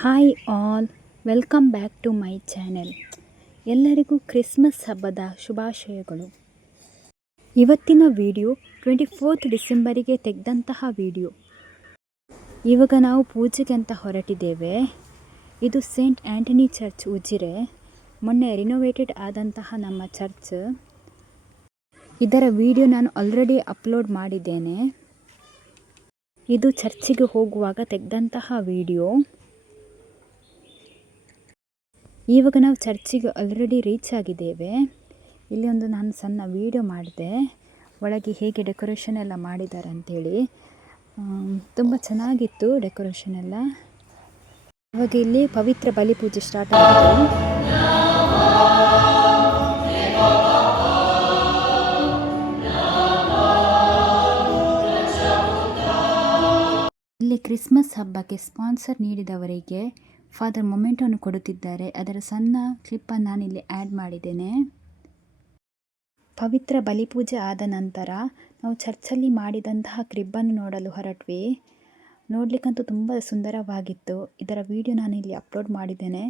Hi all, welcome back to my channel. ಎಲ್ಲರಿಗೂ Christmas ಹಬ್ಬದ ಶುಭಾಶಯಗಳು. ಇವತ್ತಿನ ವಿಡಿಯೋ 24th ಡಿಸೆಂಬರಿಗೆ ತೆಗೆದಂತಹ ವಿಡಿಯೋ. ಇವಾಗ ನಾವು ಪೂಜೆಗೆ ಅಂತ ಹೊರಟಿದ್ದೇವೆ. ಇದು ಸೇಂಟ್ ಆಂಟನಿ ಚರ್ಚ್ ಉಜಿರೆ, ಮೊನ್ನೆ ರಿನೋವೇಟೆಡ್ ಆದಂತಹ ನಮ್ಮ ಚರ್ಚ್. ಇದರ ವಿಡಿಯೋ ನಾನು ಆಲ್ರೆಡಿ ಅಪ್ಲೋಡ್ ಮಾಡಿದ್ದೇನೆ. ಇದು ಚರ್ಚಿಗೆ ಹೋಗುವಾಗ ತೆಗೆದಂತಹ ವಿಡಿಯೋ. ಇವಾಗ ನಾವು ಚರ್ಚಿಗೆ ಆಲ್ರೆಡಿ ರೀಚ್ ಆಗಿದ್ದೇವೆ. ಇಲ್ಲಿ ಒಂದು ನಾನು ಸಣ್ಣ ವಿಡಿಯೋ ಮಾಡಿದೆ, ಒಳಗೆ ಹೇಗೆ ಡೆಕೋರೇಷನ್ ಎಲ್ಲ ಮಾಡಿದ್ದಾರೆ ಅಂಥೇಳಿ. ತುಂಬ ಚೆನ್ನಾಗಿತ್ತು ಡೆಕೋರೇಷನ್ ಎಲ್ಲ. ಇವಾಗ ಇಲ್ಲಿ ಪವಿತ್ರ ಬಲಿ ಪೂಜೆ ಸ್ಟಾರ್ಟ್ ಆಗಿದೆ. ಇಲ್ಲಿ ಕ್ರಿಸ್ಮಸ್ ಹಬ್ಬಕ್ಕೆ ಸ್ಪಾನ್ಸರ್ ನೀಡಿದವರಿಗೆ ಫಾದರ್ ಮೊಮೆಂಟನ್ನು ಕೊಡುತ್ತಿದ್ದಾರೆ. ಅದರ ಸಣ್ಣ ಕ್ಲಿಪ್ಪನ್ನು ನಾನಿಲ್ಲಿ ಆ್ಯಡ್ ಮಾಡಿದ್ದೇನೆ. ಪವಿತ್ರ ಬಲಿಪೂಜೆ ಆದ ನಂತರ ನಾವು ಚರ್ಚಲ್ಲಿ ಮಾಡಿದಂತಹ ಕ್ರಿಬ್ಬನ್ನು ನೋಡಲು ಹೊರಟ್ವಿ. ನೋಡಲಿಕ್ಕಂತೂ ತುಂಬ ಸುಂದರವಾಗಿತ್ತು. ಇದರ ವಿಡಿಯೋ ನಾನು ಇಲ್ಲಿ ಅಪ್ಲೋಡ್ ಮಾಡಿದ್ದೇನೆ.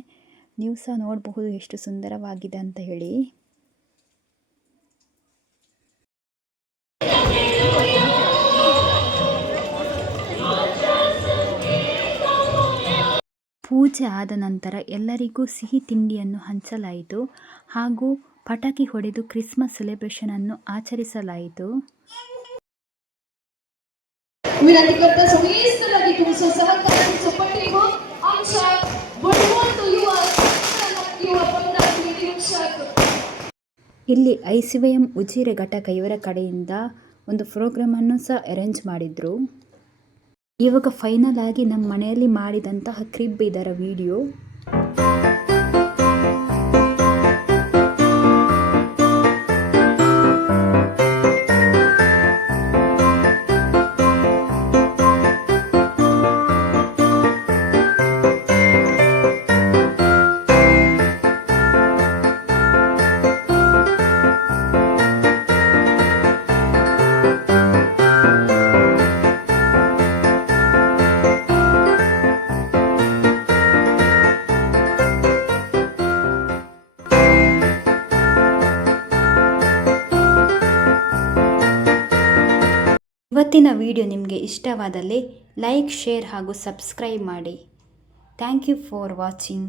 ನೀವು ಸಹ ನೋಡಬಹುದು ಎಷ್ಟು ಸುಂದರವಾಗಿದೆ ಅಂತ ಹೇಳಿ. ಪೂಜೆ ಆದ ನಂತರ ಎಲ್ಲರಿಗೂ ಸಿಹಿ ತಿಂಡಿಯನ್ನು ಹಂಚಲಾಯಿತು ಹಾಗೂ ಪಟಾಕಿ ಹೊಡೆದು ಕ್ರಿಸ್ಮಸ್ ಸೆಲೆಬ್ರೇಷನ್ ಆಚರಿಸಲಾಯಿತು. ಇಲ್ಲಿ ICYM ಉಜಿರೆ ಘಟಕ ಇವರ ಕಡೆಯಿಂದ ಒಂದು ಪ್ರೋಗ್ರಾಮನ್ನು ಸಹ ಅರೇಂಜ್ ಮಾಡಿದ್ರು. ಇವಾಗ ಫೈನಲ್ ಆಗಿ ನಮ್ಮ ಮನೆಯಲ್ಲಿ ಮಾಡಿದಂತಹ ಕ್ರಿಬ್ ಇದರ ವಿಡಿಯೋ. ಇವತ್ತಿನ ವಿಡಿಯೋ ನಿಮಗೆ ಇಷ್ಟವಾದಲ್ಲಿ ಲೈಕ್, ಶೇರ್ ಹಾಗೂ ಸಬ್ಸ್ಕ್ರೈಬ್ ಮಾಡಿ. Thank you for watching.